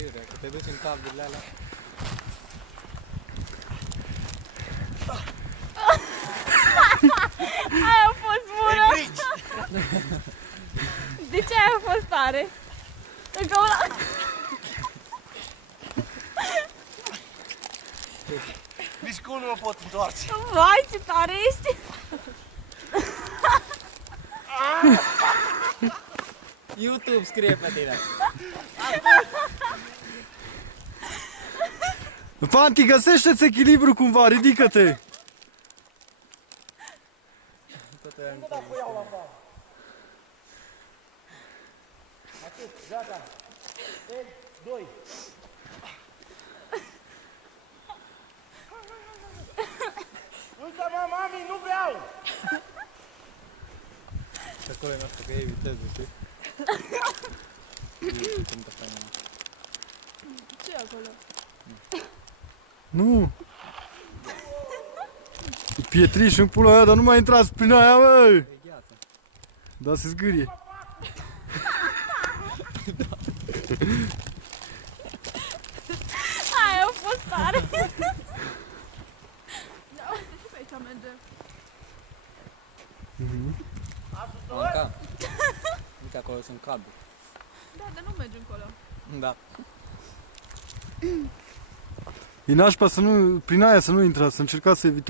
Că te duci în cablurile alea. Aia a fost bună! De ce aia a fost tare? Încă una! Nici cum nu mă pot întoarce. Vai, ce tare ești! YouTube scrie pe tine. Fanti, găsește-ți echilibru cumva, ridică-te! Atât, gata. 3, 2. Uite-mă, mami, nu vreau! Și acolo e noastră că e viteză, știi? Ce e acolo? Nu! Pietriș în pula aia, dar nu mai intrați prin aia, bă! E gheață. Da, se zgârie. Aia a fost tare! Da, uite și pe aici merge. Anca. Uite, acolo sunt cabli. Da, dar nu merge încolo. Da. E nașpa să nu, prin aia să nu intrați, să încercați să evitați.